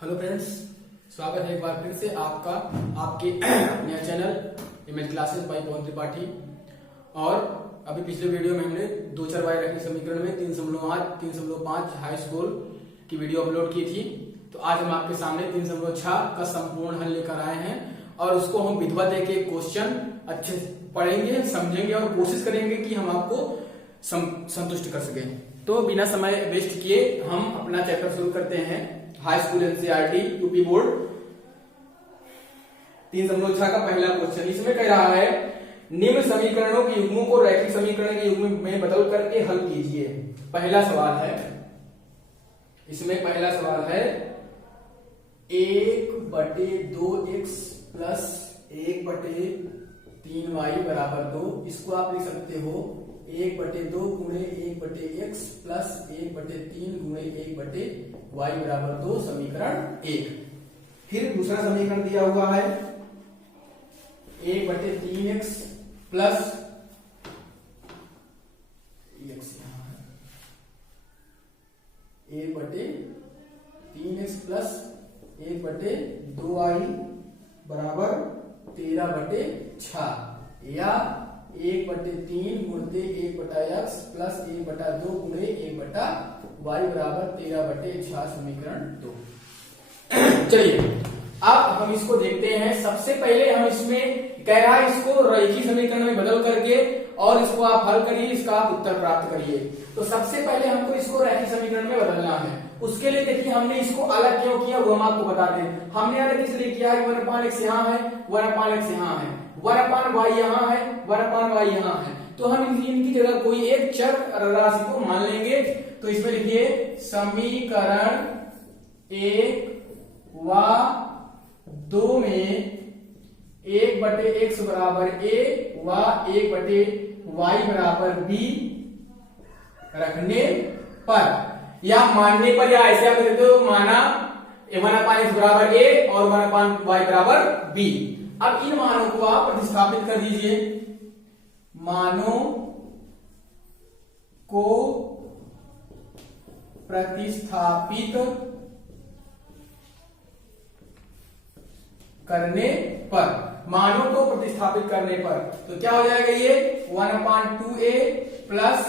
Hello friends, स्वागत है एक बार फिर से आपका आपके नया चैनल इमेज क्लासेस बाय पवन त्रिपाठी। और अभी पिछले वीडियो में हमने दो चरवाई रखने समीकरण में 3.8 3.5 हाई स्कूल की वीडियो अपलोड की थी। तो आज हम आपके सामने 3.6 का संपूर्ण हल लेकर आए हैं और उसको हम विधवा दे के क्वेश्चन अच्छे पढ़ेंगे, समझेंगे और कोशिश करेंगे कि हम आपको संतुष्ट कर सके। तो बिना समय वेस्ट किए हम अपना चैप्टर शुरू करते हैं। High school NCERT UP board 3.6 का पहला क्वेश्चन। इसमें कह रहा है निम्न समीकरणों के युग्मों को रैखिक समीकरण के युग्म में बदल करके हल कीजिए। पहला सवाल है, इसमें पहला सवाल है 1/2x प्लस 1/3y बराबर 2। इसको आप लिख सकते हो 1/2 गुणे 1/x प्लस 1/3 गुणे 1/y बराबर 2, समीकरण 1। फिर दूसरा समीकरण दिया हुआ है 1/3x plus 1/3x plus 1/2y बराबर 13/6 या 1/3 गुणते 1/x प्लस 1/2 गुणे 1/y बराबर 13/6, समीकरण 2। चलिए अब हम इसको देखते हैं। सबसे पहले हम इसमें कह रहा है इसको रैखिक समीकरण में बदल करके और इसको आप हल करिए, इसका आप उत्तर प्राप्त करिए। तो सबसे पहले हमको इसको रैखिक समीकरण में बदलना है। उसके लिए देखिए हमने इसको अलग क्यों किया वो हम आपको बता दें। हमने अलग इसलिए किया है 1/x यहाँ है, 1/x यहाँ है, 1/y यहाँ है, 1/y यहाँ है। तो हम इनकी जगह कोई एक चर राशि को मान लेंगे। तो इसमें लिखिए समीकरण 1 व 2 में 1/x बराबर a व 1/y बराबर b रखने पर या मानने पर, या ऐसे आप कहते हो माना 1/x बराबर a और 1/y बराबर b। अब इन मानों को आप प्रतिस्थापित कर दीजिए। मानों को प्रतिस्थापित करने पर, मानों को प्रतिस्थापित करने पर तो क्या हो जाएगा, ये 1/2a प्लस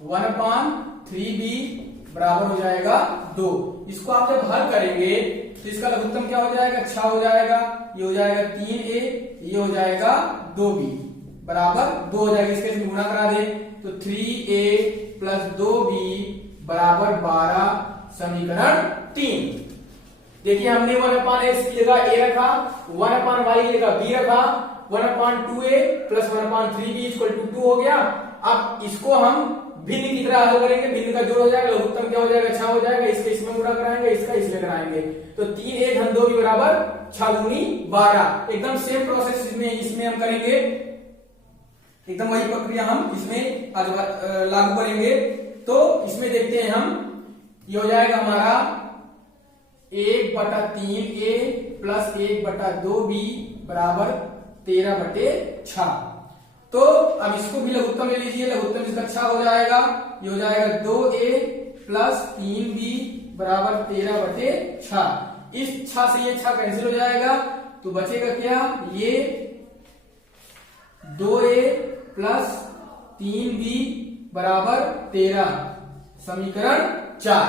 1/3b बराबर हो जाएगा 2। इसको आप जब हल करेंगे तो इसका लघुत्तम क्या हो जाएगा, 6 हो जाएगा। ये हो जाएगा 3a, ये हो जाएगा 2b बराबर 2 हो जाएगा। इसके इसमें गुणा करा दे तो 3a प्लस 2b बराबर 12, समीकरण 3। देखिए हमने 1/x की जगह a रखा, 1/y की जगह b रखा, 1/2a plus 1/3b equal to 2 हो गया। अब इसको हम भिन्न की तरह हल करेंगे, भिन्न का जोड़ हो जाएगा, लघुत्तम क्या हो जाएगा, 6 हो जाएगा। इसके इसमें गुणा कराएंगे, इसका इसमें कराएंगे तो 3a धन 2b बराबर 6 दूनी 12। एकदम सेम प्रोसेस इसमें हम करेंगे, एकदम वही प्रक्रिया हम इसमें लागू करेंगे। तो इसमें देखते हैं हम, ये हो जाएगा हमारा 1/3a प्लस 1/2b बराबर 13/6। तो अब इसको भी लघुत्तम ले लीजिए, लघुत्तम इसका 6 हो जाएगा। ये हो जाएगा 2a प्लस 3b बराबर 13/6। इस 6 से ये 6 कैंसिल हो जाएगा तो बचेगा क्या, ये 2a प्लस 3b बराबर 13, समीकरण 4।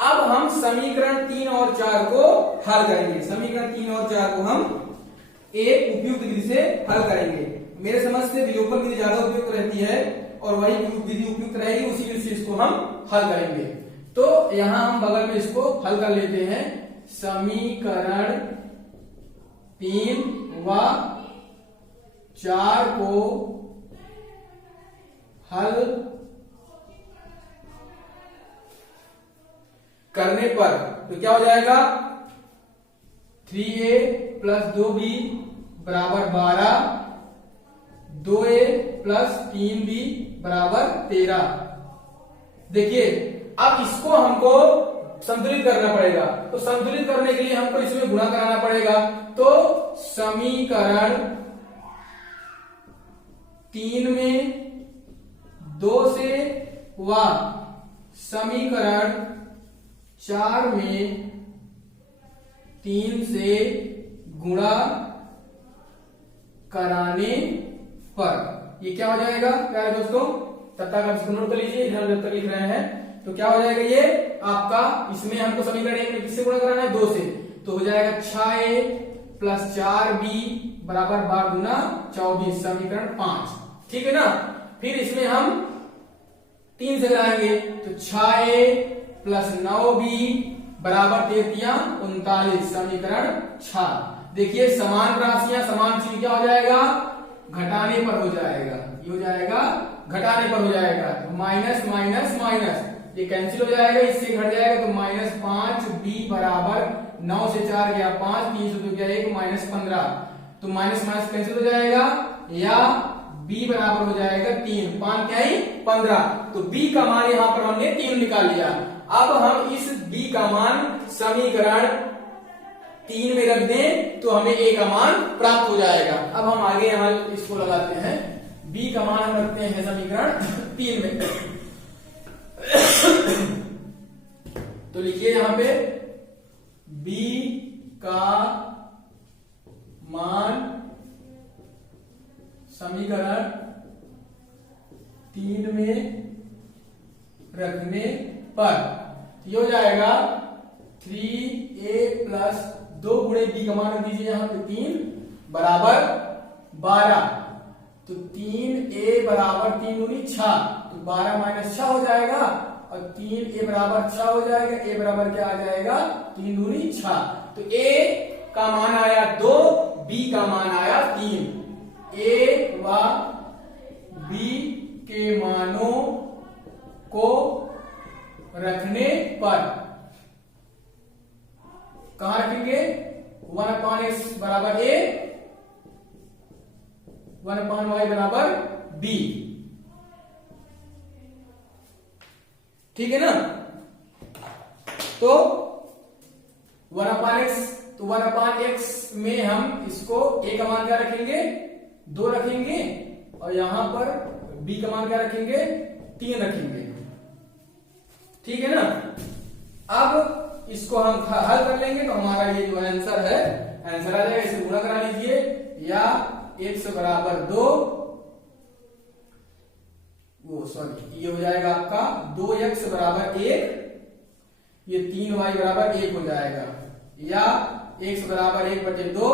अब हम समीकरण 3 और 4 को हल करेंगे। समीकरण 3 और 4 को हम एक उपयुक्त विधि से हल करेंगे। मेरे समझ से विलोपन विधि ज्यादा उपयुक्त रहती है और वही विधि उपयुक्त रहेगी, उसी विधि से इसको हम हल करेंगे। तो यहां हम बगल में इसको हल कर लेते हैं। समीकरण 3 व 4 को हल करने पर तो क्या हो जाएगा, 3a प्लस 2b बराबर 12, 2a प्लस 3b बराबर 13। देखिए अब इसको हमको संतुलित करना पड़ेगा। तो संतुलित करने के लिए हमको इसमें गुणा कराना पड़ेगा। तो समीकरण 3 में 2 से व समीकरण 4 में 3 से गुणा कराने पर ये क्या हो जाएगा प्यारे दोस्तों, तब तक आप इसको नोट कर लीजिए, इधर जब तक लिख रहे हैं तो क्या हो जाएगा ये आपका, इसमें हमको समीकरण एक में किससे गुणा कराना है, 2 से, तो हो जाएगा 6a प्लस 4b बराबर 12 गुना 24 समीकरण 5, ठीक है ना। फिर इसमें हम 3 से कराएंगे तो 6a प्लस 9b बराबर 39 समीकरण 6। देखिए समान राशियां समान चीज क्या हो जाएगा, घटाने पर हो जाएगा, ये हो जाएगा घटाने पर हो जाएगा, तो माइनस माइनस माइनस ये कैंसिल हो जाएगा, इससे घट जाएगा तो -5b बराबर 9 से 4 गया 5, 3 से 2 गया 1 -15, तो माइनस माइनस कैंसिल हो जाएगा, या b बराबर हो जाएगा 3, 5 क्या ही 15, तो b का मान यहां पर हमने 3 निकाल लिया। अब हम इस b का मान समीकरण 3 में रख दें तो हमें a का मान प्राप्त हो जाएगा। अब हम आगे यहां इसको लगाते हैं, b का मान हम रखते हैं समीकरण 3 में तो लिखिए यहां पे b का मान समीकरण 3 में रखने पर ये हो जाएगा 3a प्लस 2 गुणे b का मान रख दीजिए यहां पे 3 बराबर 12, तो 3a बराबर 3 दूनी 6, तो 12 माइनस 6 हो जाएगा, और 3a बराबर 6 हो जाएगा, a बराबर क्या आ जाएगा 3 दूनी 6, तो a का मान आया 2, b का मान आया 3, a व b के मानों को रखने पर कहां रखेंगे, 1/x बराबर a, 1/y बराबर b, ठीक है ना। तो 1/x, तो 1/x में हम इसको a का मान क्या रखेंगे 2 रखेंगे, और यहां पर b का मान क्या रखेंगे 3 रखेंगे, ठीक है ना। अब इसको हम हल कर लेंगे तो हमारा ये जो आंसर है, आंसर आ जाएगा, इसे गुणा करा लीजिए, या x बराबर 2, वो सॉरी ये हो जाएगा आपका 2x बराबर 1, ये 3y बराबर 1 हो जाएगा, या x बराबर 1/2,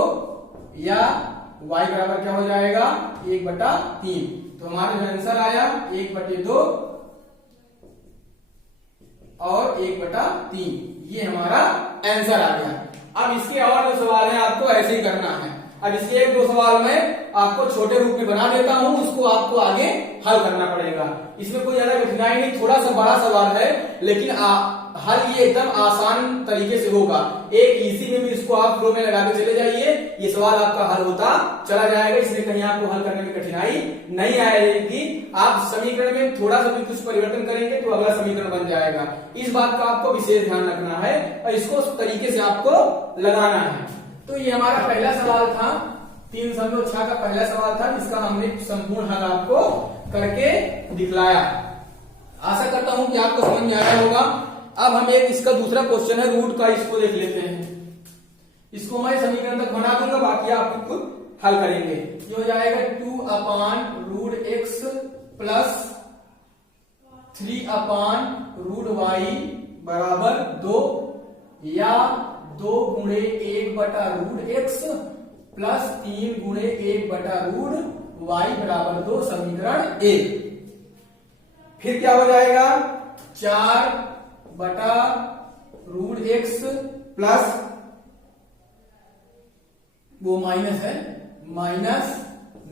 या y बराबर क्या हो जाएगा 1/3, तो हमारा जो आंसर आया 1/2 और 1/3, ये हमारा आंसर आ गया। अब इसके और जो सवाल है आपको ऐसे ही करना है। अब इसके 1-2 सवाल में आपको छोटे रूप में बना देता हूं, उसको आपको आगे हल करना पड़ेगा। इसमें कोई ज्यादा कठिनाई नहीं, थोड़ा सा बड़ा सवाल है, लेकिन हल ये एकदम आसान तरीके से होगा। एक इसी में भी इसको आप फ्लो में लगाते चले जाइए, ये सवाल आपका हल होता चला जाएगा, इसमें कहीं आपको हल करने में कठिनाई नहीं आएगी। आप समीकरण में थोड़ा सा भी कुछ परिवर्तन करेंगे तो अगला समीकरण बन जाएगा। इस बात का आपको विशेष ध्यान रखना है और इसको उस तरीके से आपको लगाना है। तो ये हमारा पहला सवाल था, 3.6 का पहला सवाल था, जिसका हमने संपूर्ण हल आपको करके दिखलाया। आशा करता हूं कि आपको समझ में आया होगा। अब हम एक इसका दूसरा क्वेश्चन है रूट का, इसको देख लेते हैं। इसको मैं समीकरण तक बना दूंगा, बाकी आप खुद हल करेंगे। ये हो जाएगा 2/√x प्लस 3/√y बराबर 2, या 2 गुणे 1/√x प्लस 3 गुणे 1/√y बराबर 2 समीकरण 1। फिर क्या हो जाएगा 4/√x प्लस, वो माइनस है, माइनस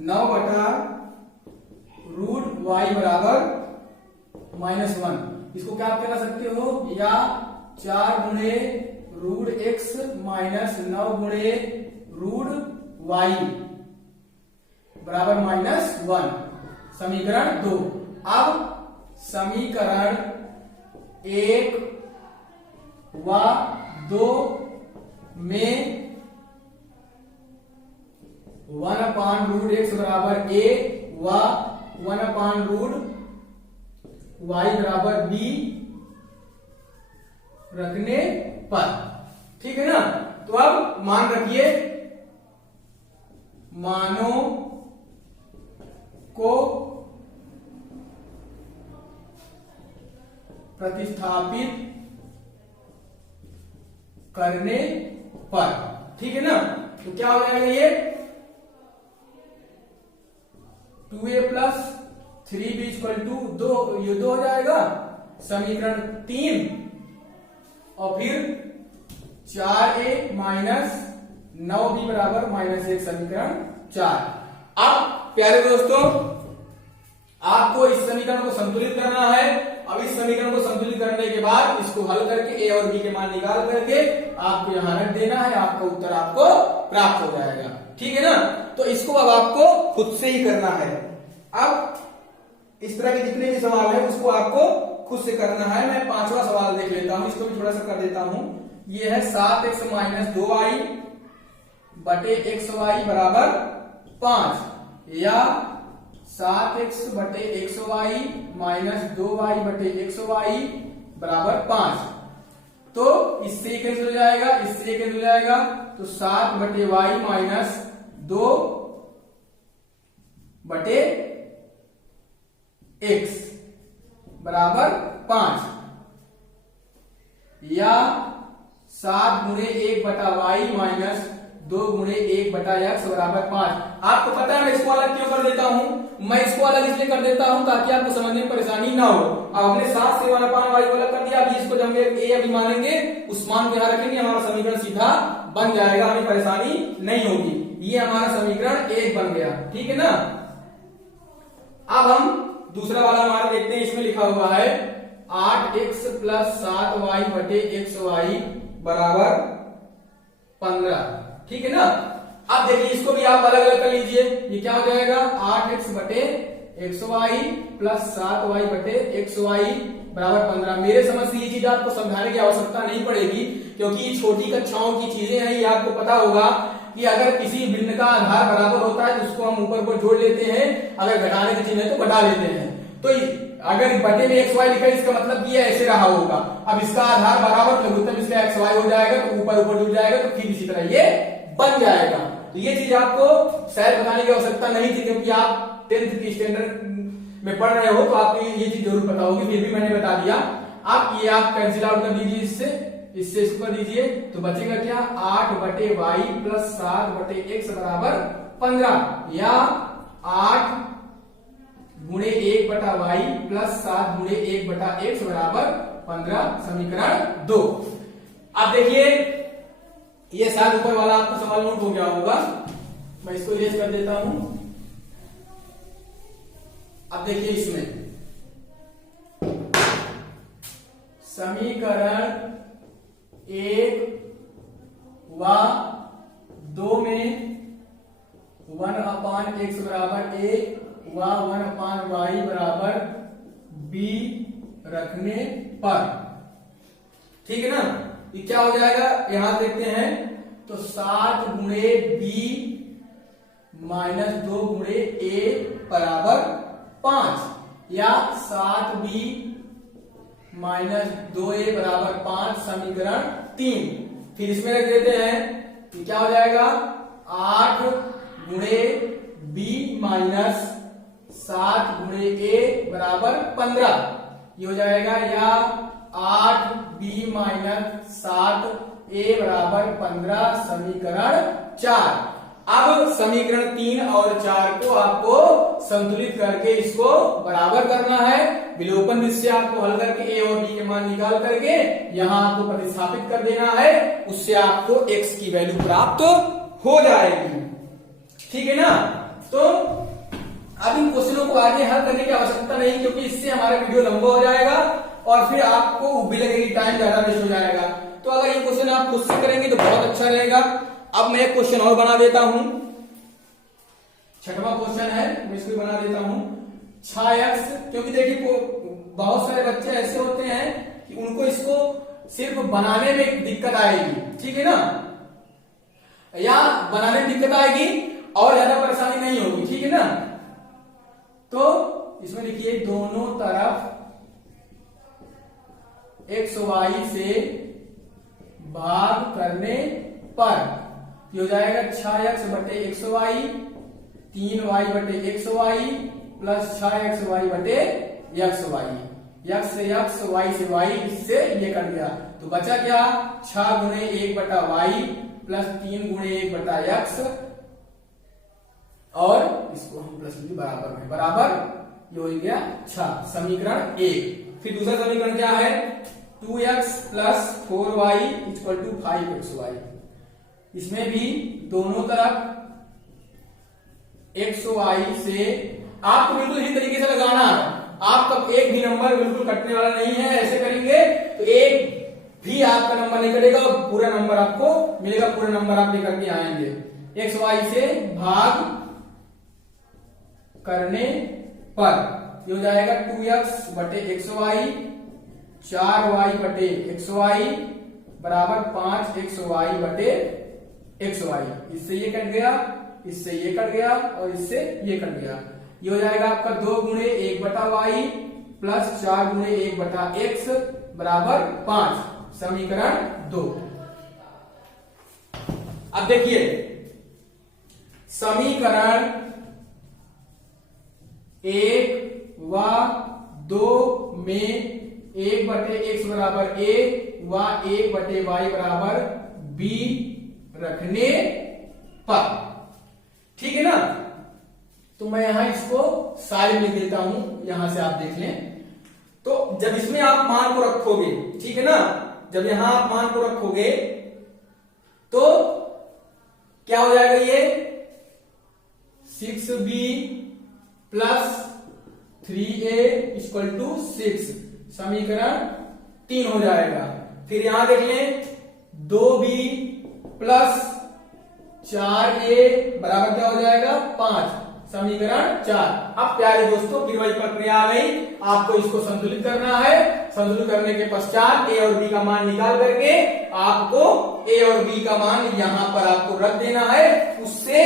9/√y बराबर -1। इसको क्या आप कह सकते हो, या 4 गुणे √x माइनस 9 गुणे √y बराबर -1 समीकरण 2। अब समीकरण 1 व 2 में 1/√x बराबर a व 1/√y बराबर b रखने पर, ठीक है ना। तो अब मान रखिए, मानों को प्रतिस्थापित करने पर, ठीक है ना, तो क्या हो जाएगा ये 2a plus 3b equal to 2, ये 2 हो जाएगा समीकरण 3, और फिर 4a माइनस 9b बराबर -1 समीकरण 4। अब प्यारे दोस्तों, आपको इस समीकरण को संतुलित करना है। अब इस समीकरण को संतुलित करने के बाद इसको हल करके a और b के मान निकाल करके आपको यहां रख देना है, आपका उत्तर आपको प्राप्त हो जाएगा, ठीक है ना। तो इसको अब आपको खुद से ही करना है। अब इस तरह के जितने भी सवाल है उसको आपको खुद से करना है। मैं 5वां सवाल देख लेता हूं, इसको भी थोड़ा सा कर देता हूं। ये है 7x माइनस 2y बटे xy बराबर 5, या 7x बटे xy माइनस 2y बटे xy बराबर 5। तो इससे कैंसिल हो जाएगा, इससे कैंसिल हो जाएगा, तो 7 बटे y माइनस 2 बटे x बराबर 5, या 7 गुणे 1 बटा y माइनस 2 गुणे 1 बटा x बराबर 5। आपको पता है मैं इसको अलग क्यों कर देता हूं, मैं इसको अलग इसलिए कर देता हूं ताकि आपको समझने में परेशानी ना हो। अब हमने 7 से 1/y को अलग कर दिया, अभी इसको जब हम a अभी मानेंगे उस मान को यहां रखेंगे, हमारा समीकरण सीधा बन जाएगा, हमें परेशानी नहीं होगी। ये हमारा समीकरण 1 बन गया, ठीक है ना। अब हम दूसरा वाला हमारा देखते हैं, इसमें लिखा हुआ है 8x प्लस 7y बटे xy बराबर 15, ठीक है ना। अब देखिए इसको भी आप अलग अलग कर लीजिए, ये क्या हो जाएगा 8x बटे xy प्लस 7y बटे xy बराबर 15। मेरे समझ से ये चीज आपको समझाने की आवश्यकता नहीं पड़ेगी, क्योंकि ये छोटी कक्षाओं की चीजें हैं। ये आपको पता होगा कि अगर किसी भिन्न का आधार बराबर होता है तो उसको हम ऊपर को जोड़ लेते हैं, अगर घटाने की चीज है तो घटा लेते हैं। तो अगर बटे में xy लिखा है इसका मतलब ये ऐसे रहा होगा। अब इसका आधार बराबर लघुत्तम इसका xy हो जाएगा, तो ऊपर ऊपर जुड़ जाएगा, तो फिर इसी तरह ये बन जाएगा। तो ये चीज आपको शायद बताने की आवश्यकता नहीं थी, क्योंकि आप 10th की स्टैंडर्ड में पढ़ रहे हो तो आपको ये चीज जरूर पता होगी, फिर भी मैंने बता दिया। आप ये आप कैंसिल आउट कर दीजिए, इससे इसको कर दीजिए, तो बचेगा क्या 8 बटे y प्लस 7 बटे x बराबर 15, या 8 गुणे 1 बटा y प्लस 7 गुणे 1 बटा x बराबर 15, समीकरण 2। अब देखिए ये शायद ऊपर वाला आपका सवाल नोट हो गया होगा, मैं इसको इरेज कर देता हूं। अब देखिए इसमें समीकरण 1 व 2 में 1/x बराबर a व 1/y बराबर b रखने पर, ठीक है ना, ये क्या हो जाएगा यहां देखते हैं। तो 7 गुणे b माइनस 2 गुणे a बराबर 5, या 7b माइनस 2a बराबर 5, समीकरण 3। फिर इसमें रख देते हैं, ये क्या हो जाएगा 8 गुणे b माइनस 7 गुणे a बराबर 15, ये हो जाएगा, या 8b माइनस 7a बराबर 15, समीकरण 4। अब समीकरण 3 और 4 को आपको संतुलित करके इसको बराबर करना है। विलोपन विधि से आपको हल करके a और b के मान निकाल करके यहां आपको प्रतिस्थापित कर देना है, उससे आपको x की वैल्यू प्राप्त हो जाएगी, ठीक है ना। तो अब इन क्वेश्चनों को आगे हल करने की आवश्यकता नहीं, क्योंकि इससे हमारा वीडियो लंबा हो जाएगा और फिर आपको उब्बी लगेगी, टाइम ज्यादा वेस्ट हो जाएगा। तो अगर ये क्वेश्चन आप खुद से करेंगे तो बहुत अच्छा रहेगा। अब मैं एक क्वेश्चन और बना देता हूं, 6वां क्वेश्चन है, मैं इसको बना देता हूं 6x, क्योंकि देखिए बहुत सारे बच्चे ऐसे होते हैं कि उनको इसको सिर्फ बनाने में दिक्कत आएगी, ठीक है ना, या बनाने में दिक्कत आएगी और ज्यादा परेशानी नहीं होगी, ठीक है ना। तो इसमें लिखिए दोनों तरफ x y से भाग करने पर। ये हो जाएगा 6x बटे एक्स वाई, 3y बटे एक्स वाई प्लस 6xy बटे एक्स वाई। x से x, y से y, इससे ये कट गया तो बचा क्या, 6 गुणे 1 बटा वाई प्लस 3 गुणे 1 बटा एक्स, और इसको हम प्लस भी बराबर में, बराबर ये हो गया 6, समीकरण 1। फिर दूसरा समीकरण क्या है, 2x plus 4y equal to 5xy। इसमें भी दोनों तरफ xy से आपको बिल्कुल इसी तरीके से लगाना है। आपका एक भी नंबर बिल्कुल कटने वाला नहीं है, ऐसे करेंगे तो एक भी आपका नंबर नहीं कटेगा और पूरा नंबर आपको मिलेगा, पूरा नंबर आप लेकर के आएंगे। xy से भाग करने पर ये हो जाएगा 2x बटे xy, 4y बटे xy बराबर 5xy बटे xy। इससे ये कट गया, इससे ये कट गया और इससे ये कट गया। ये हो जाएगा आपका 2 गुणे 1 बटा वाई प्लस 4 गुणे 1 बटा एक्स बराबर 5, समीकरण 2। अब देखिए समीकरण 1 व 2 में 1 बटे एक्स बराबर a व 1 बटे वाई बराबर b रखने पर, ठीक है ना। तो मैं यहां इसको साइड में देता हूं, यहां से आप देख लें। तो जब इसमें आप मान को रखोगे, ठीक है ना, जब यहां आप मान को रखोगे तो क्या हो जाएगा, ये 6b plus 3a equal to 6, समीकरण 3 हो जाएगा। फिर यहां देख लें 2b प्लस 4a बराबर क्या हो जाएगा 5, समीकरण 4। अब प्यारे दोस्तों फिर वही प्रक्रिया आ गई, आपको इसको संतुलित करना है। संतुलित करने के पश्चात a और b का मान निकाल करके आपको a और b का मान यहां पर आपको रख देना है। उससे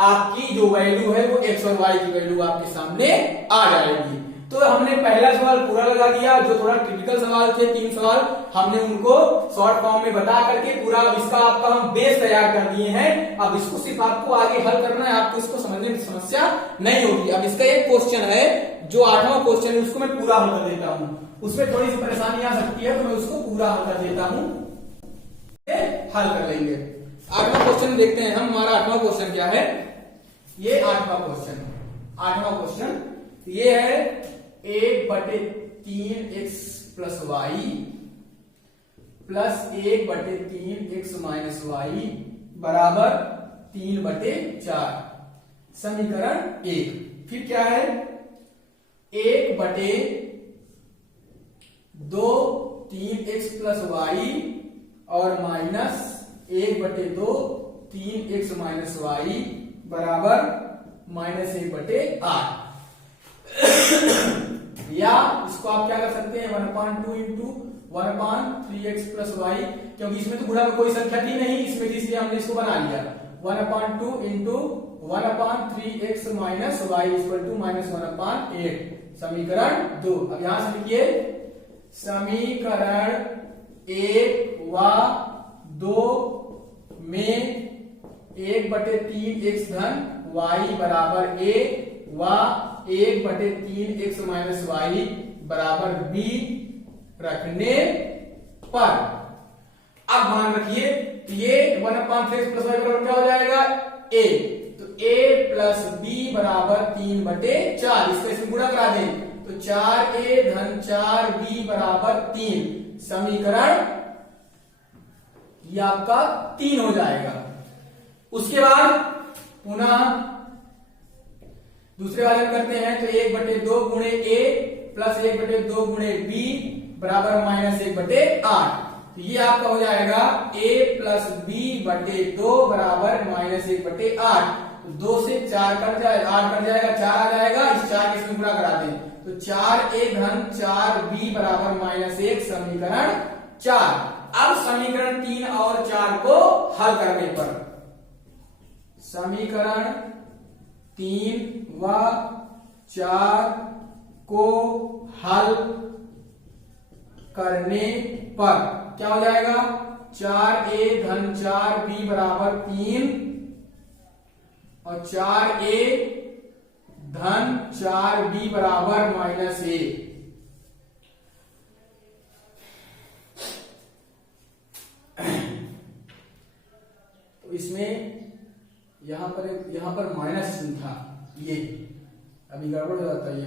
आपकी जो वैल्यू है वो x और y की वैल्यू आपके सामने आ जाएगी। तो हमने पहला सवाल पूरा लगा दिया, जो थोड़ा टिपिकल सवाल थे 3 सवाल हमने उनको शॉर्ट फॉर्म में बता करके पूरा इसका आपका हम बेस तैयार कर दिए हैं। अब इसको सिर्फ आपको आगे हल करना है, आपको इसको समझने में समस्या नहीं होगी। अब इसका एक क्वेश्चन है जो 8वां क्वेश्चन है, उसको मैं पूरा हल कर देता हूं। उसमें थोड़ी सी परेशानी आ सकती है तो मैं उसको पूरा हल कर देता हूं, हल कर लेंगे। 8वां क्वेश्चन देखते हैं हम। हमारा 8वां क्वेश्चन क्या है, ये 8वां क्वेश्चन ये है 1 बटे 3x प्लस वाई प्लस 1 बटे 3x माइनस वाई बराबर 3 बटे 4, समीकरण 1। फिर क्या है 1 बटे 2 3x प्लस वाई और माइनस 1 बटे 2 3x माइनस वाई बराबर माइनस 1 बटे 8। या इसको आप क्या कर सकते हैं 1/2 इंटू 1/3x प्लस वाई, क्योंकि इसमें तो गुणा में कोई संख्या थी नहीं इसमें, इसलिए हमने इसको बना लिया 1/2 into 1/3x minus Y equal to minus 1/8, समीकरण 2। अब यहां से लिखिए समीकरण 1 व 2 में 1 बटे 3x धन वाई बराबर a व 1 बटे 3x माइनस वाई बराबर b रखने पर। अब मान रखिए ये 1/3x प्लस वाई बराबर क्या हो जाएगा a, तो a प्लस b बराबर 3 बटे 4, इसका इसमें गुणा करा दें तो 4a धन 4b बराबर 3, समीकरण ये आपका 3 हो जाएगा। उसके बाद पुनः दूसरे वाले में करते हैं तो 1 बटे 2 गुणे a प्लस 1 बटे 2 गुणे b बराबर माइनस 1 बटे 8, तो ये आपका हो जाएगा a प्लस b बटे 2 बराबर माइनस 1 बटे 8। तो 2 से 4 कट जाए 8 कट जाएगा, 4 आ जाएगा, इस 4 के इसमें गुणा करा दें तो 4a धन 4b बराबर माइनस 1, समीकरण 4। अब समीकरण 3 और 4 को हल करने पर समीकरण 3 व 4 को हल करने पर क्या हो जाएगा 4a धन 4b बराबर 3 और 4a धन 4b बराबर -a। तो इसमें यहां पर माइनस चिन्ह था, ये अभी गड़बड़ हो जाता है, ये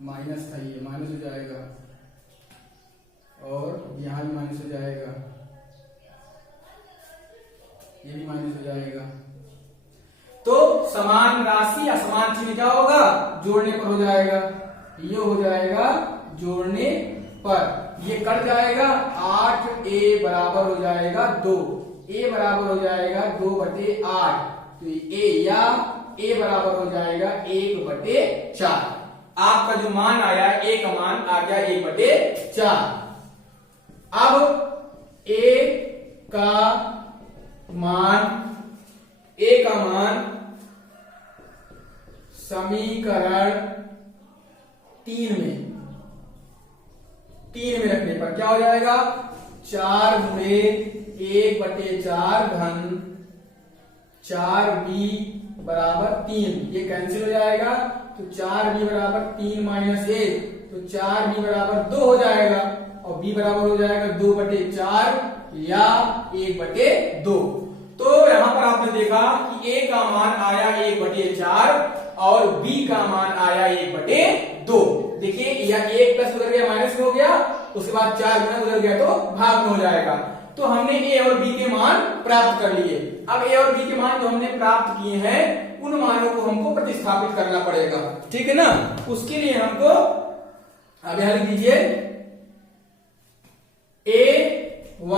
माइनस था, ये माइनस हो जाएगा और यहां भी माइनस हो जाएगा, ये भी माइनस हो जाएगा। तो समान राशि या समान चिन्ह क्या होगा, जोड़ने पर हो जाएगा, ये हो जाएगा जोड़ने पर, ये कट जाएगा, 8a बराबर हो जाएगा 2, a बराबर हो जाएगा 2/8, तो a या a बराबर हो जाएगा 1/4। आपका जो मान आया a का मान आ गया 1/4। अब a का मान समीकरण 3 में रखने पर क्या हो जाएगा, 4 गुणे 1/4 धन 4b बराबर 3, ये कैंसिल हो जाएगा, तो 4b बराबर 3 - 1, तो 4b बराबर 2 हो जाएगा और b बराबर हो जाएगा 2/4 या 1/2। तो यहां पर आपने देखा कि a का मान आया 1/4 और b का मान आया 1/2। देखिए यह 1 प्लस उधर गया माइनस में हो गया, उसके बाद 4 गुना उधर गया तो भाग में हो जाएगा। तो हमने a और b के मान प्राप्त कर लिए। अब a और b के मान जो हमने प्राप्त किए हैं उन मानों को हमको प्रतिस्थापित करना पड़ेगा, ठीक है ना। उसके लिए हमको अब यहां लिख दीजिए a व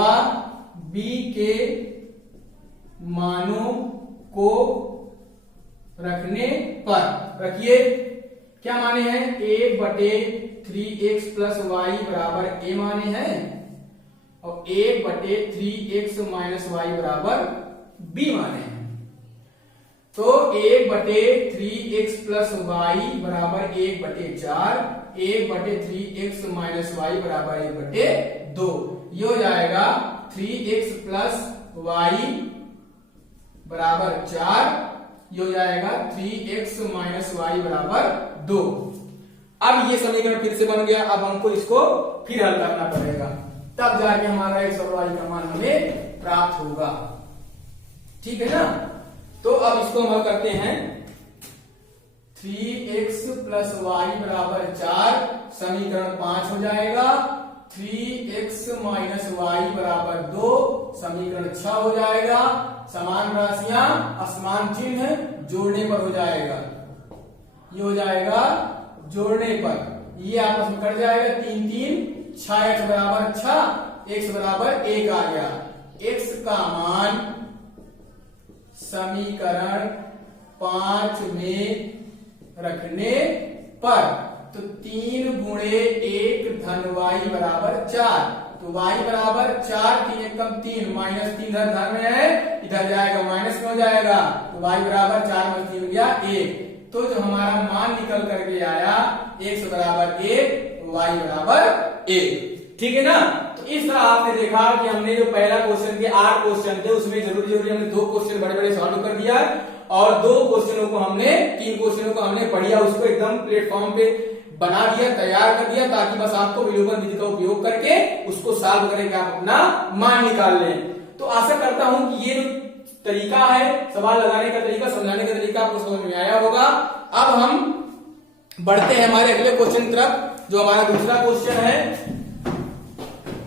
b के मानों को रखने पर, रखिए क्या माने हैं, 1/3x प्लस y बराबर a माने हैं और 1/3x माइनस y बराबर b माने हैं। तो 1/3x प्लस y बराबर 1/4, 1/3x माइनस y बराबर 1/2, ये हो जाएगा 3x प्लस y बराबर 4, ये हो जाएगा 3x माइनस y बराबर 2। अब ये समीकरण फिर से बन गया, अब हमको इसको फिर हल करना पड़ेगा, तब जाके हमारा x और y का मान हमें प्राप्त होगा, ठीक है ना। तो अब इसको हम हल करते हैं, 3x प्लस y बराबर 4 समीकरण 5 हो जाएगा, 3x माइनस y बराबर 2 समीकरण 6 हो जाएगा। समान राशियां असमान चिन्ह जोड़ने पर हो जाएगा, ये हो जाएगा जोड़ने पर, ये आपस में कट जाएगा, 3 3 6x बराबर 6, x बराबर 1 आ गया। x का मान समीकरण 5 में रखने पर, तो 3 गुणे 1 धन y बराबर 4, तो y बराबर 4, 3 1 कम 3, -3 इधर धन में है, इधर जाएगा माइनस में हो जाएगा, तो y बराबर 4 - 3 हो गया 1। तो जो हमारा मान निकल करके आया x बराबर 1, y बराबर 1, ठीक है ना। तो इस तरह आपने देखा कि हमने जो पहला क्वेश्चन के 8 क्वेश्चन थे उसमें जरूरी हमने 2 क्वेश्चन बड़े सॉल्व कर दिया और 2 क्वेश्चनों को हमने 3 क्वेश्चनों को हमने बढ़िया उसको एकदम प्लेटफॉर्म पे बना दिया, तैयार कर दिया, ताकि बस आपको विलोपन विधि का उपयोग करके उसको सॉल्व करके आप अपना मान निकाल लें। तो आशा करता हूं कि ये जो तरीका है सवाल लगाने का तरीका, समझाने का तरीका आपको समझ में आया होगा। अब हम बढ़ते हैं हमारे अगले क्वेश्चन की तरफ, जो हमारा दूसरा क्वेश्चन है।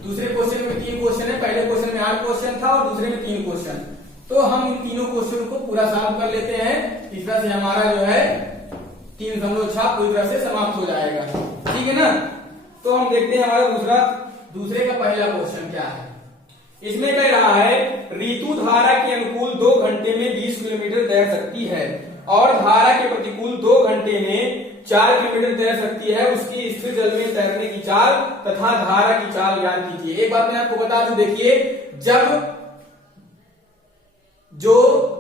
दूसरे क्वेश्चन में 3 क्वेश्चन है, पहले क्वेश्चन में 8 क्वेश्चन था और दूसरे में 3 क्वेश्चन। तो हम इन तीनों क्वेश्चन को पूरा सॉल्व कर लेते हैं, इस तरह से हमारा जो है 3 पूरी तरह से समाप्त हो जाएगा, ठीक है ना। तो हम देखते हैं हमारा दूसरे का पहला क्वेश्चन क्या है। इसमें कह रहा है ऋतु धारा के अनुकूल 2 घंटे में 20 किलोमीटर तैर सकती है और धारा के प्रतिकूल 2 घंटे में 4 किलोमीटर तैर सकती है। उसकी स्थिर जल में तैरने की चाल तथा धारा की चाल ज्ञात कीजिए। एक बात मैं आपको बता दूं, देखिए जब जो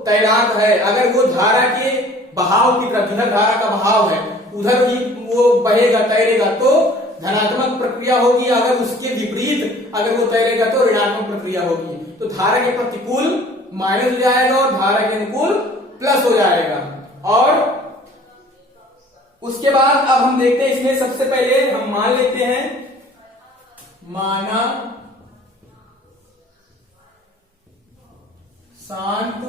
तैराक है अगर वो धारा के बहाव की तरफ, जिधर धारा का बहाव है उधर ही वो बहेगा, तैरेगा, तो धनात्मक प्रक्रिया होगी, अगर उसके विपरीत अगर वो तैरेगा तो ऋणात्मक प्रक्रिया होगी। तो धारा के प्रतिकूल माइनस हो जाएगा और धारा के अनुकूल प्लस हो जाएगा। और उसके बाद अब हम देखते हैं, इसमें सबसे पहले हम मान लेते हैं, माना शांत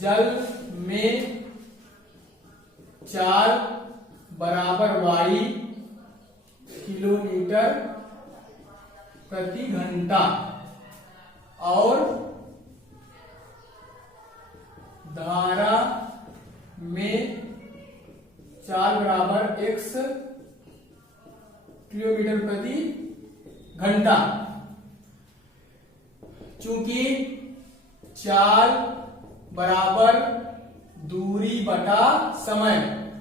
जल में 4 बराबर वाई किलोमीटर प्रति घंटा और धारा में 4 बराबर x किलोमीटर प्रति घंटा। चूंकि 4 बराबर दूरी बटा समय,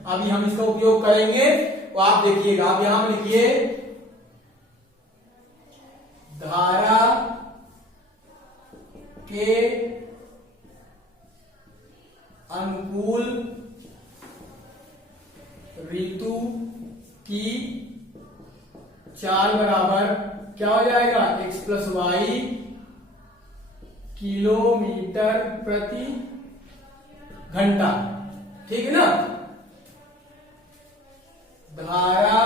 अभी हम इसका उपयोग करेंगे तो आप देखिएगा। अब यहां लिखिए धारा के अनुकूल ऋतु की 4 बराबर क्या हो जाएगा, x प्लस वाई किलोमीटर प्रति घंटा, ठीक है ना। धारा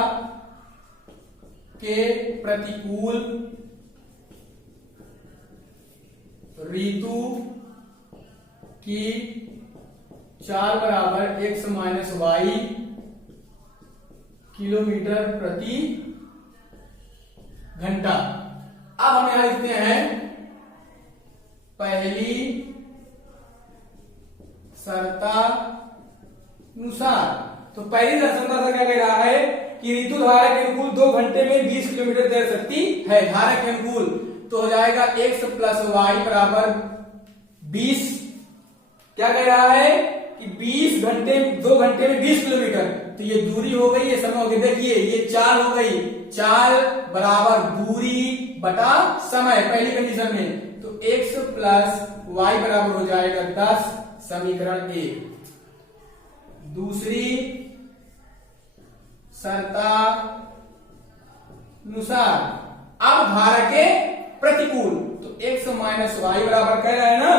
के प्रतिकूल ऋतु की 4 बराबर x माइनस वाई किलोमीटर प्रति घंटा। अब हम यहां लिखते हैं पहली शर्तानुसार। तो पहली शर्तानुसार क्या कह रहा है कि ऋतु धारा के अनुकूल 2 घंटे में 20 किलोमीटर तैर सकती है। धारा के अनुकूल तो हो जाएगा x प्लस वाई बराबर 20। क्या कह रहा है कि 2 घंटे में 20 किलोमीटर। तो ये दूरी हो गई, ये समय हो गया। देखिए ये 4 हो गई, 4 बराबर दूरी बटा समय पहली कंडीशन में। तो x प्लस वाई बराबर हो जाएगा 10, समीकरण 1। दूसरी शर्तानुसार अब धारा के प्रतिकूल, तो x माइनस वाई बराबर कह रहा है ना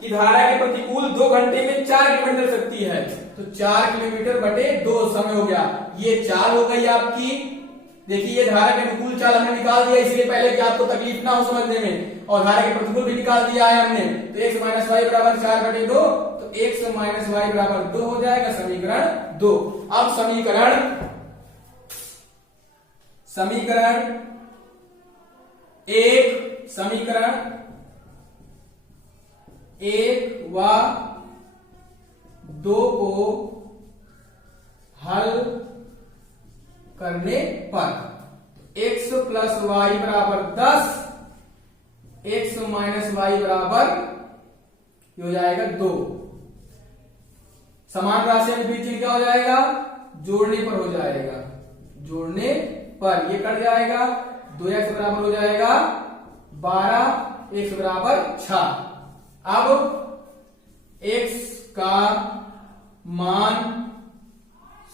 कि धारा के प्रतिकूल 2 घंटे में 4 किलोमीटर चल सकती है। तो 4 किलोमीटर बटे 2 समय हो गया, ये 4 हो गई आपकी। देखिए ये धारा के अनुकूल चाल हमने निकाल दिया, इसलिए पहले कि आपको तकलीफ ना हो समझने में, और धारा के प्रतिकूल भी निकाल दिया है हमने। तो x माइनस वाई बराबर 4 बटे 2, तो x माइनस वाई बराबर 2 हो जाएगा, समीकरण 2। अब समीकरण 1 व 2 को हल करने पर x प्लस वाई बराबर 10, x माइनस वाई बराबर हो जाएगा 2। समान राशि में बीच क्या हो जाएगा, जोड़ने पर हो जाएगा। जोड़ने पर ये कट जाएगा, 2x बराबर हो जाएगा 12, x बराबर 6। अब x का मान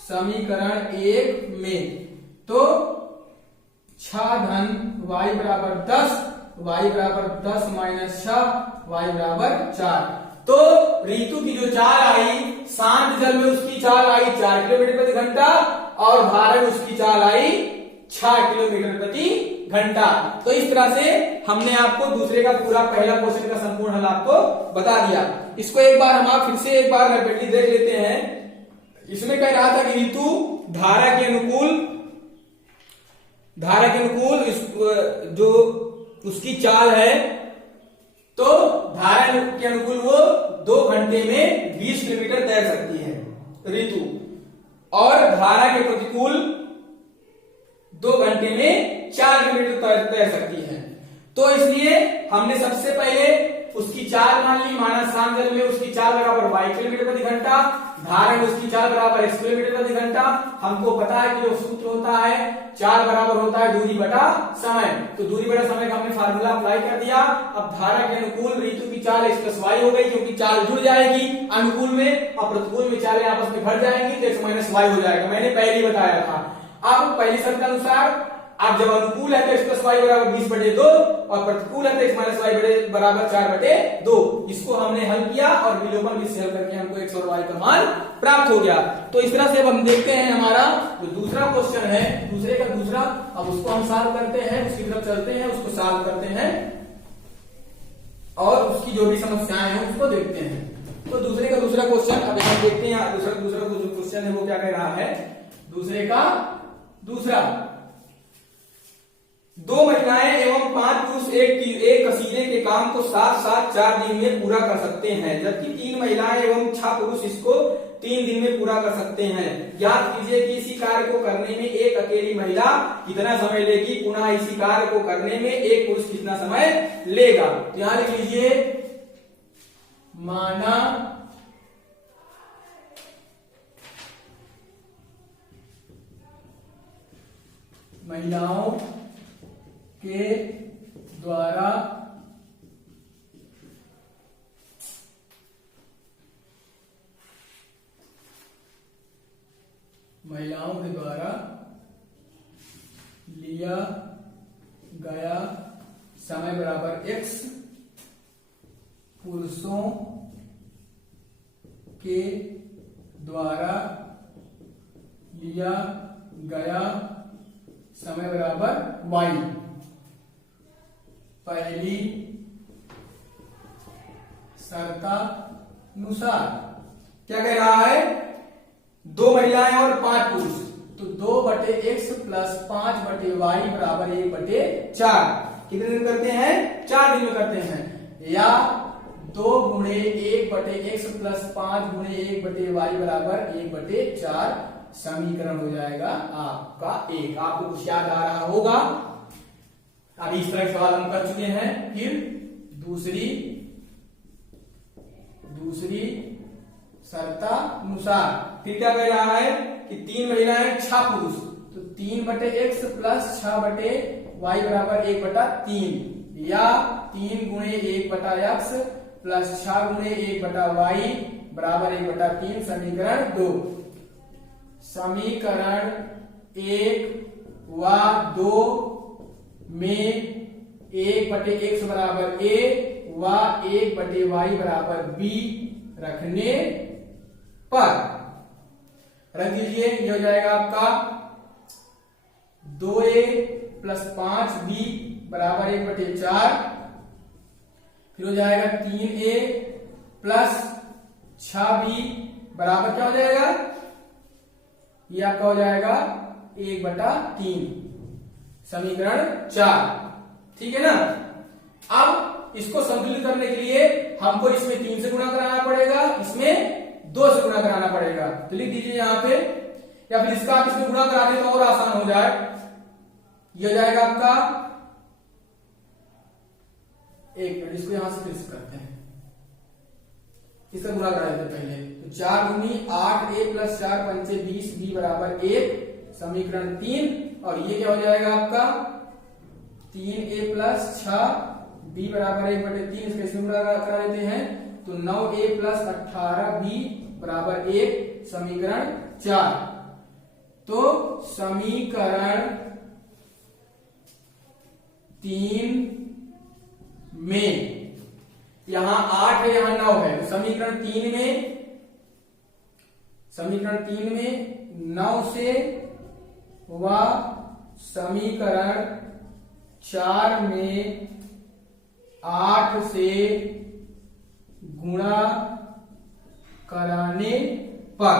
समीकरण 1 में, तो 6 धन y बराबर 10, y बराबर 10 माइनस 6, y बराबर 4। तो ऋतु की जो चाल आई, शांत जल में उसकी चाल आई 4 किलोमीटर प्रति घंटा और धारा में उसकी चाल आई 6 किलोमीटर प्रति घंटा। तो इस तरह से हमने आपको दूसरे का पूरा पहला क्वेश्चन का संपूर्ण हल आपको बता दिया। इसको एक बार हम आप फिर से एक बार रिपीटली देख लेते हैं। इसमें कह रहा था कि ऋतु धारा के अनुकूल जो उसकी चाल है, तो धारा के अनुकूल वो 2 घंटे में 20 किलोमीटर तैर सकती है ऋतु, और धारा के प्रतिकूल 2 घंटे में 4 किलोमीटर तैर सकती है। तो इसलिए हमने सबसे पहले उसकी चाल मान ली, माना सांगल में उसकी चाल बराबर y किलोमीटर प्रति घंटा, धारा में उसकी चाल बराबर x किलोमीटर प्रति घंटा। हमको पता है कि जो सूत्र होता है चाल बराबर होता है दूरी बटा समय, तो दूरी बटा समय का हमने फार्मूला अप्लाई कर दिया। अब धारा के अनुकूल ऋतु की चाल x प्लस y हो गई, क्योंकि चाल जुड़ जाएगी अनुकूल में और प्रतिकूल में चालें आपस में घट जाएंगी तो x माइनस y हो जाएगा, मैंने पहले ही बताया था। अब पहली शर्त के अनुसार अब जब अनुकूल है तो x प्लस वाई बराबर 20/2 और प्रतिकूल है तो x माइनस वाई बराबर 4/2। इसको हमने हल किया और विलोपन विधि से हल करके हमको x और y का मान प्राप्त हो गया। तो इस तरह से अब हम देखते हैं हमारा जो दूसरा क्वेश्चन है, दूसरे का दूसरा, अब उसको हम सॉल्व करते हैं, उसकी तरफ चलते हैं, उसको सॉल्व करते हैं और उसकी जो भी समस्याएं हैं उसको देखते हैं। तो दूसरे का दूसरा क्वेश्चन अब हम देखते हैं। दूसरा जो क्वेश्चन है वो क्या कह रहा है, दूसरे का दूसरा, 2 महिलाएं एवं 5 पुरुष एक कसीरे के काम को साथ साथ 4 दिन में पूरा कर सकते हैं, जबकि 3 महिलाएं एवं 6 पुरुष इसको 3 दिन में पूरा कर सकते हैं। ज्ञात कीजिए कि इसी कार्य को करने में एक अकेली महिला कितना समय लेगी, पुनः इसी कार्य को करने में एक पुरुष कितना समय लेगा। यहां लिख लीजिए, माना महिलाओं के द्वारा लिया गया समय बराबर x, पुरुषों के द्वारा लिया गया समय बराबर y। पहली शर्तानुसार क्या कह रहा है, 2 महिलाएं और 5 पुरुष, तो 2/x प्लस 5/y बराबर 1/4। कितने दिन करते हैं, 4 दिन में करते हैं। या 2 गुणे 1/x प्लस 5 गुणे 1/y बराबर 1/4 समीकरण हो जाएगा आपका 1। आपको कुछ याद आ रहा होगा, अभी इस तरह सवाल हम कर चुके हैं। फिर दूसरी शर्तानुसार फिर क्या कह रहा है कि 3 महिलाएं 6 पुरुष, तो 3/x प्लस 6/y बराबर 1/3 या 3 गुणे 1/x प्लस 6 गुणे 1/y बराबर 1/3 समीकरण 2। समीकरण 1 व 2 में 1/x बराबर a व 1/y बराबर b रखने पर रख दीजिए, ये हो जाएगा आपका 2a प्लस 5b बराबर 1/4। फिर हो जाएगा 3a प्लस 6b बराबर क्या हो जाएगा, ये आपका हो जाएगा 1/3 समीकरण 4। ठीक है ना। अब इसको संतुलित करने के लिए हमको इसमें 3 से गुणा कराना पड़ेगा, इसमें 2 से गुणा कराना पड़ेगा। तो लिख दीजिए यहां पे, या फिर इसका आप इसमें गुणा करा दे तो और आसान हो जाए। ये हो जाएगा आपका, एक मिनट इसको यहां से फिर से करते हैं, इसका गुणा करा देते पहले। तो 4 दूनी 8a प्लस 4 पंचे 20b बराबर 1 समीकरण 3। और ये क्या हो जाएगा आपका 3a प्लस 6b बराबर 1/3, इसका इसमें गुणा करा देते हैं तो 9a प्लस 18b बराबर 1 समीकरण 4। तो समीकरण 3 में यहां 8 है यहां 9 है, तो समीकरण 3 में 9 से व समीकरण 4 में 8 से गुणा कराने पर,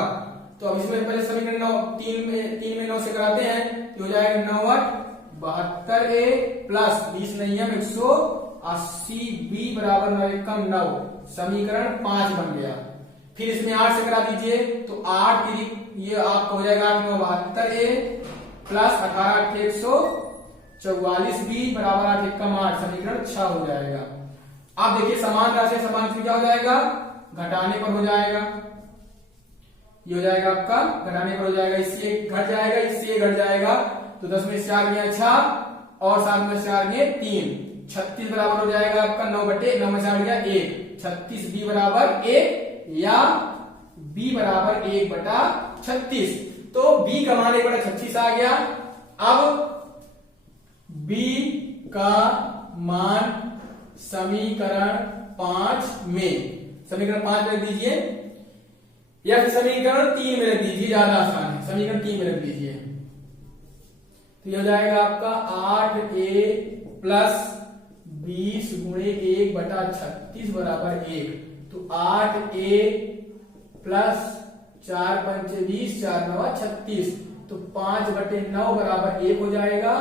तो अब इसमें पहले समीकरण 3 में 9 से कराते हैं, तो हो जाएगा 9 8 72a प्लस 20 नहीं है 180b बराबर 9 एकम 9 समीकरण 5 बन गया। फिर इसमें 8 से करा दीजिए तो 8 ये आपका हो जाएगा 8 9 72a प्लस 18 144b बराबर 8 एकम 8 समीकरण 6 हो जाएगा। आप देखिए समान राशि समान से क्या हो जाएगा, घटाने पर हो जाएगा, ये हो जाएगा आपका घटाने पर हो जाएगा, इससे घट जाएगा, इससे घट जाएगा, तो 10 में 4 गया 6 और 7 में 4 गए 3, 36 बराबर हो जाएगा आपका 9/9 में 4 गया 1, 36 b बराबर 1 या b बराबर 1/36। तो b का मान 1/36 आ गया। अब b का मान समीकरण 5 में, समीकरण 5 में रख दीजिए या फिर समीकरण 3 में रख दीजिए, ज्यादा आसान है, समीकरण 3 में रख दीजिए। तो ये हो जाएगा आपका 8a प्लस 20 गुणे 1/36 बराबर 1। तो 8a प्लस 4 पंचे 20, 4 9 36, तो 5/9 बराबर 1 हो जाएगा।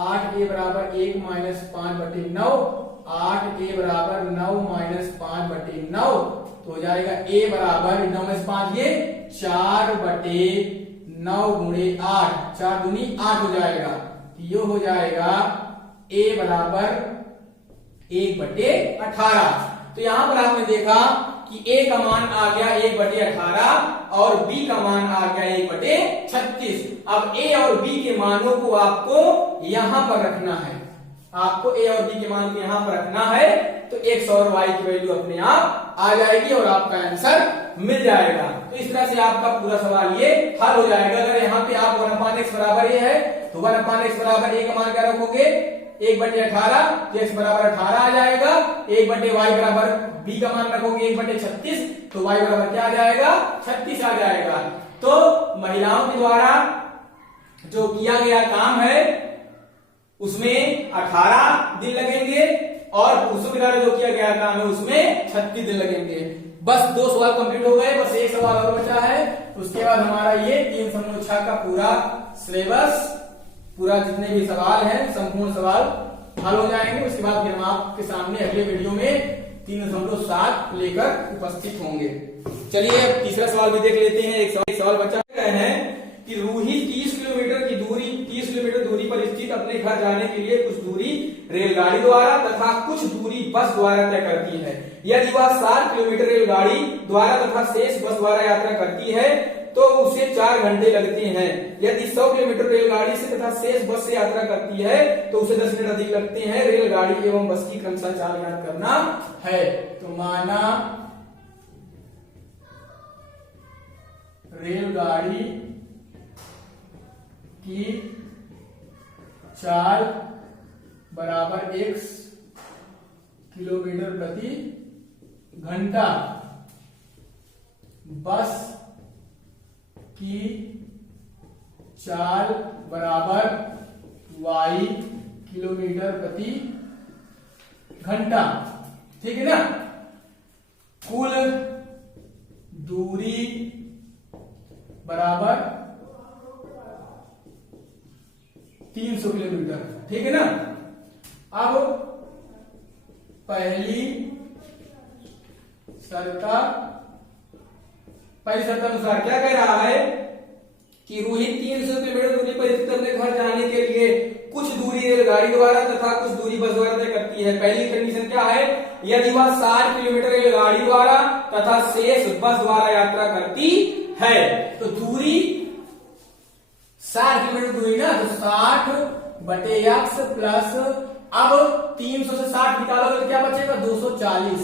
8a बराबर 1 माइनस 5/9, 8a बराबर 9 माइनस 5/9, तो हो जाएगा a बराबर 9 में 5 ये 4/9 गुणे 8, 4 दूनी 8 हो जाएगा। ये हो जाएगा a बराबर 1/18। तो यहां पर आपने देखा कि a का मान आ गया 1/18 और b का मान आ गया 1/36। अब a और b के मानों को आपको यहां पर रखना है, आपको a और b के मान को यहां पर रखना है, तो x और y की वैल्यू अपने आप आ जाएगी और आपका आंसर मिल जाएगा। तो इस तरह से आपका पूरा सवाल ये हल हो जाएगा। अगर यहाँ पे आप 1/x बराबर a है तो 1/x बराबर a का मान क्या रखोगे 1/18, तो x बराबर 18 आ जाएगा। 1/y बराबर b का मान रखोगे 1/36, तो y बराबर क्या आ जाएगा 36 आ जाएगा। तो महिलाओं के द्वारा जो किया गया काम है उसमें 18 दिन लगेंगे और पुरुषों के द्वारा जो किया गया काम है उसमें 36 दिन लगेंगे। बस 2 सवाल कंप्लीट हो गए, बस एक सवाल और बचा है। उसके बाद हमारा ये 3 समूह 6 का पूरा सिलेबस, पूरा जितने भी सवाल हैं संपूर्ण सवाल हल हो जाएंगे। उसके बाद फिर हम आपके सामने अगले वीडियो में 3.7 लेकर उपस्थित होंगे। चलिए अब तीसरा सवाल भी देख लेते हैं। एक सवाल बचा गए हैं कि रूही 30 किलोमीटर दूरी पर स्थित अपने घर जाने के लिए कुछ दूरी रेलगाड़ी द्वारा तथा कुछ दूरी बस द्वारा तय करती है। यदि वह 60 किलोमीटर रेलगाड़ी द्वारा तथा शेष बस द्वारा यात्रा करती है तो उसे 4 घंटे लगते हैं। यदि 100 किलोमीटर रेलगाड़ी से तथा शेष बस से यात्रा करती है तो उसे 10 मिनट अधिक लगते हैं। रेलगाड़ी एवं बस की क्रमशः चाल ज्ञात करना है। तो माना रेलगाड़ी की चाल बराबर x किलोमीटर प्रति घंटा, बस की चाल बराबर y किलोमीटर प्रति घंटा, ठीक है ना। कुल दूरी बराबर 300 किलोमीटर, ठीक है ना। अब पहली शर्त अनुसार क्या कह रहा है कि रूही 300 किलोमीटर दूरी पर स्थित अपने घर जाने के लिए कुछ दूरी रेलगाड़ी द्वारा तथा कुछ दूरी बस द्वारा तय करती है। पहली कंडीशन क्या है, यदि वह 60 किलोमीटर रेलगाड़ी द्वारा तथा शेष बस द्वारा यात्रा करती है। तो दूरी 60 किलोमीटर दूरी ना, तो 60/x प्लस, अब 300 से 60 निकालोगे तो क्या बचेगा 240,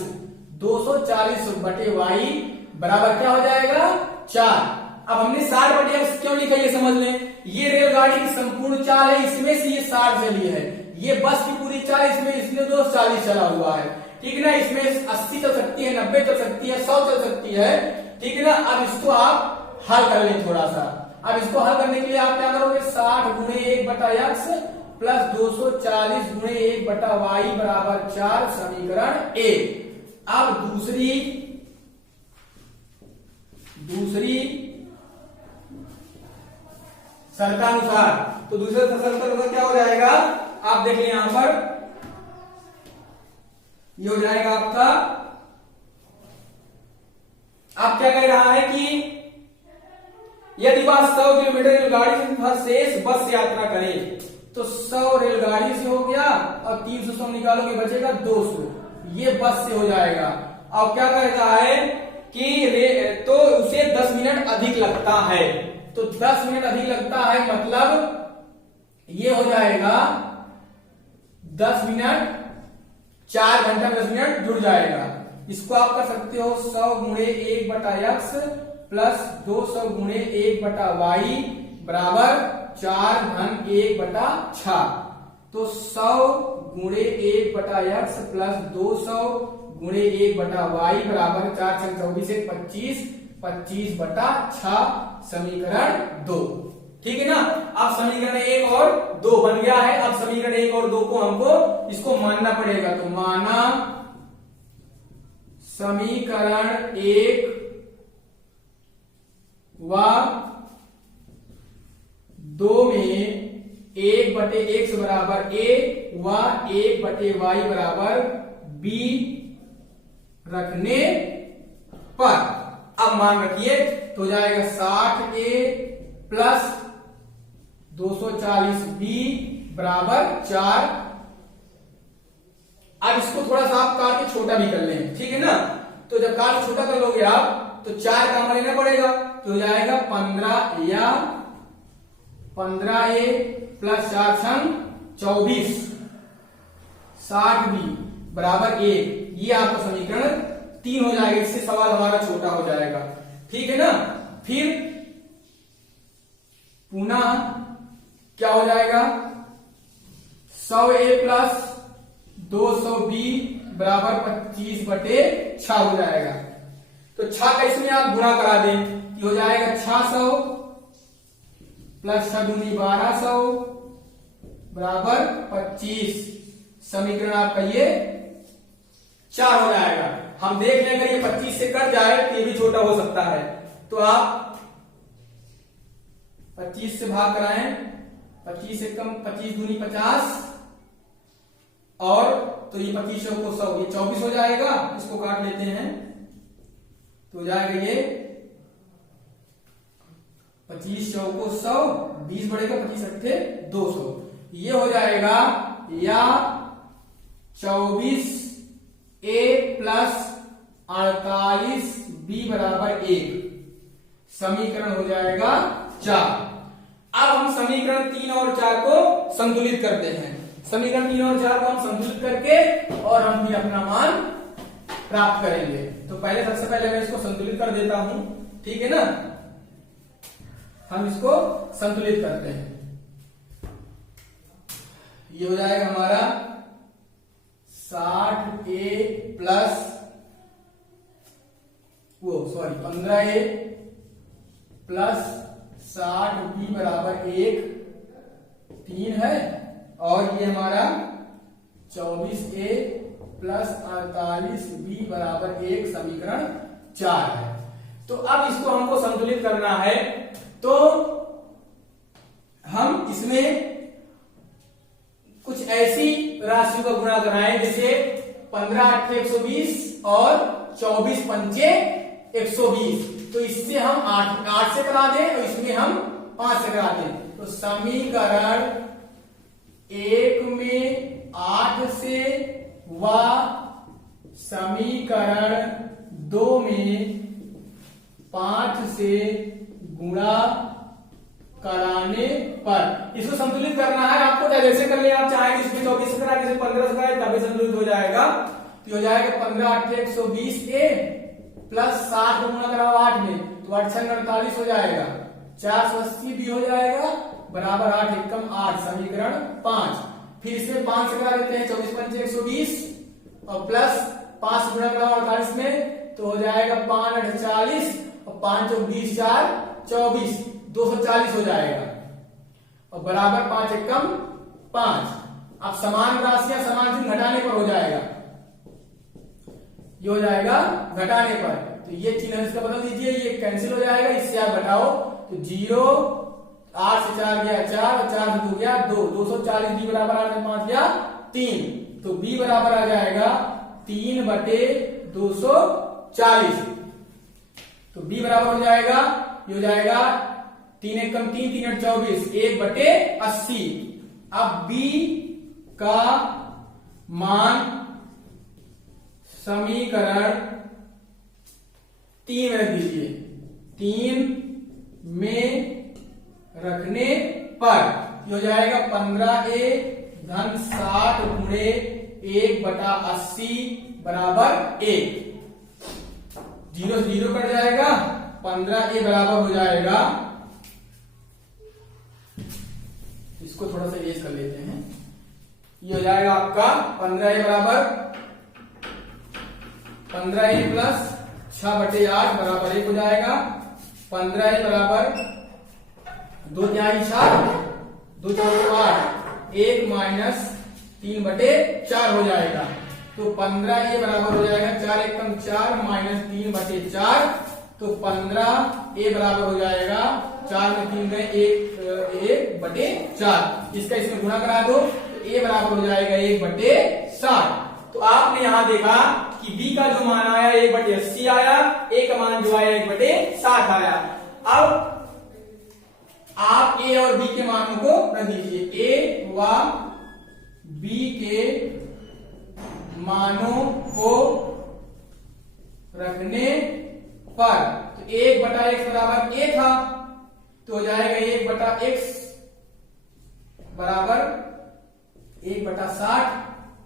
240/y बराबर क्या हो जाएगा 4। अब हमने 60/x क्यों लिखा ये समझ लें। ये रेलगाड़ी की संपूर्ण चाल है, इसमें से ये 60 चली है। ये बस की पूरी चाल, इसमें इसने 240 चला हुआ है, ठीक है ना। इसमें 80 चल सकती है, 90 चल सकती है, 100 चल सकती है, ठीक है ना। अब इसको आप हल कर लें थोड़ा सा। अब इसको हल करने के लिए आप क्या करोगे 60 गुणे 1/x प्लस 240 गुणे 1/y बराबर 4, समीकरण 1। अब दूसरी शर्तानुसार, तो दूसरे शर्तानुसार क्या हो जाएगा आप देख लें यहां पर, ये हो जाएगा आपका, आप क्या कह रहा है कि यदि वह 100 किलोमीटर रेलगाड़ी से शेष बस यात्रा करे तो 100 रेलगाड़ी से हो गया और 300 निकालोगे बचेगा 200, ये बस से हो जाएगा। अब क्या करता है कि तो उसे 10 मिनट अधिक लगता है, तो 10 मिनट अधिक लगता है मतलब ये हो जाएगा 10 मिनट, 4 घंटा 10 मिनट जुड़ जाएगा। इसको आप कर सकते हो 100 गुणे 1/x प्लस 200 गुणे 1/y बराबर 4/1/6। तो 100 गुणे 1/x प्लस 200 गुणे 1/y बराबर 4 × 24 25, 25/6 समीकरण 2। ठीक है ना। अब समीकरण 1 और 2 बन गया है। अब समीकरण 1 और 2 को हमको इसको मानना पड़ेगा। तो माना समीकरण 1 व 2 में 1/x बराबर a व 1/y बराबर b रखने पर अब मान रखिए तो हो जाएगा 60a प्लस 240b बराबर 4। अब इसको थोड़ा सा आप काट के छोटा भी कर लें, ठीक है ना। तो जब काट छोटा कर लोगे आप तो 4 का लेना पड़ेगा, तो हो जाएगा 15 या 15a प्लस 4 × 24 60b बराबर 1। ये आपका समीकरण 3 हो जाएगा। इससे सवाल हमारा छोटा हो जाएगा, ठीक है ना। फिर पुनः क्या हो जाएगा 100a प्लस 200b बराबर 25/6 हो जाएगा। तो 6 का इसमें आप गुणा करा दें, ये हो जाएगा 600 प्लस 6 दूनी 1200 बराबर 25। समीकरण आपका ये 4 हो जाएगा। हम देख लें अगर ये 25 से कट जाए तो ये भी छोटा हो सकता है। तो आप 25 से भाग कराएं, 25 से कम 25 दूनी 50 और तो ये 25 को 100, ये 24 हो जाएगा। इसको काट लेते हैं तो हो जाएगा ये 25 को 100, 20 बढ़ेगा 25 अट्ठे 200। ये हो जाएगा या 24a प्लस 48b बराबर 1। समीकरण हो जाएगा 4। अब हम समीकरण 3 और 4 को संतुलित करते हैं। समीकरण 3 और 4 को हम संतुलित करके और हम भी अपना मान प्राप्त करेंगे। तो पहले सबसे पहले मैं इसको संतुलित कर देता हूं, ठीक है ना। हम इसको संतुलित करते हैं। ये हो जाएगा हमारा 60a plus 15a plus 60b बराबर 1 3 है। और ये हमारा 24a प्लस 48b बराबर 1 समीकरण 4 है। तो अब इसको हमको संतुलित करना है, तो हम इसमें कुछ ऐसी राशियों का गुणा कराएं जैसे 15 अट्ठे 120 और 24 पंचे 120। तो इससे हम 8 से करा दें और इसमें हम 5 से करा दें। तो समीकरण 1 में 8 से व समीकरण 2 में 5 से गुणा कराने पर इसको संतुलित करना है आपको। जैसे कर ले आप चाहेंगे इसमें 24 से करा के 15 से कराए तभी संतुलित हो जाएगा। तो हो जाएगा 15 अट्ठे 120a प्लस 60 को गुणा कराओ 8 में तो 8 × 48 हो जाएगा। 480 भी हो जाएगा बराबर 8 एकम 8 समीकरण 5। फिर इसमें 5 से करा देते हैं 24 पंचे 120 और प्लस 5 गुणा कराओ 48 में तो हो जाएगा 5 × 40 और 5 × 20 4 24 240 हो जाएगा और बराबर 5 एकम 5। अब समान राशियां समान चिन्ह घटाने पर हो जाएगा, ये हो जाएगा घटाने पर। तो ये चिन्ह इसका बदल दीजिए, ये कैंसिल हो जाएगा, इससे आप घटाओ तो 0 8 से 4 गया 4 और 4 से 2 गया 2 240 b बराबर 8 से 5 गया 3। तो b बराबर आ जाएगा 3/240। तो b बराबर हो जाएगा, ये हो जाएगा 3 एकम 3 3 8 24 1/80। अब b का मान समीकरण 3 में रख दीजिए। 3 में रखने पर हो जाएगा 15a धन 60 गुणे 1/80 बराबर 1। 0 से 0 कट जाएगा, 15a बराबर हो जाएगा, इसको थोड़ा सा इरेज कर लेते हैं। ये हो जाएगा आपका 15a बराबर 15a प्लस 6/8 बराबर 1 हो जाएगा। 15a बराबर 2 तिहाई 6, 2 चौके 8, 1 माइनस 3/4 हो जाएगा। तो 15a बराबर हो जाएगा 4 एकम 4 माइनस 3/4, तो 15a बराबर हो जाएगा 4 में 3 गए 1/4। इसका इसमें गुणा करा दो तो a बराबर हो जाएगा 1/60। तो आपने यहां देखा कि b का जो मान आया 1/80 आया, a का मान जो आया 1/60 आया। अब आप a और b के मानों को रख दीजिए। a व b के मानों को रखने पर तो 1/x बराबर a था, तो हो जाएगा 1/x बराबर 1/60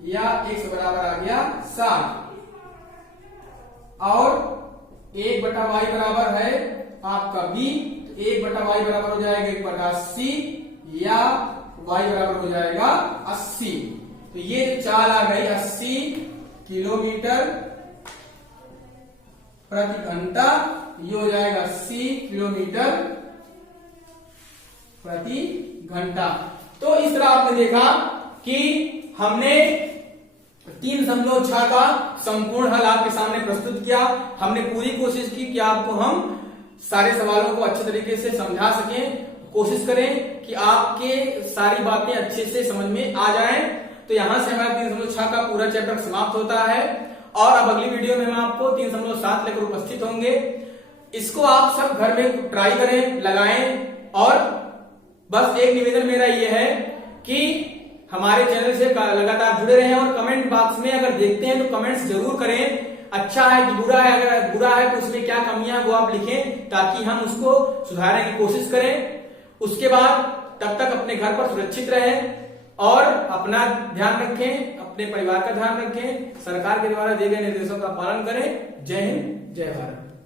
या x बराबर आ गया 60, और 1/y बराबर है आपका b, तो 1/y बराबर हो जाएगा 1/80 या y बराबर हो जाएगा 80। तो ये चाल आ गई 80 किलोमीटर प्रति घंटा, ये हो जाएगा 80 किलोमीटर प्रति घंटा। तो इस तरह आपने देखा कि हमने 3.6 का संपूर्ण हल आपके सामने प्रस्तुत किया। हमने पूरी कोशिश की कि आपको हम सारे सवालों को अच्छे तरीके से समझा सकें। कोशिश करें कि आपके सारी बातें अच्छे से समझ में आ जाएं। तो यहां से हमारा 3.6 का पूरा चैप्टर समाप्त होता है, और अब अगली वीडियो में हम आपको 3.7 लेकर उपस्थित होंगे। इसको आप सब घर में ट्राई करें, लगाएं, और बस एक निवेदन मेरा ये है कि हमारे चैनल से लगातार जुड़े रहें, और कमेंट बॉक्स में अगर देखते हैं तो कमेंट्स जरूर करें, अच्छा है कि बुरा है, अगर बुरा है तो उसमें क्या कमियां वो आप लिखें, ताकि हम उसको सुधारने की कोशिश करें। उसके बाद तब तक अपने घर पर सुरक्षित रहें और अपना ध्यान रखें, अपने परिवार का ध्यान रखें, सरकार के द्वारा दिए गए निर्देशों का पालन करें। जय हिंद, जय भारत।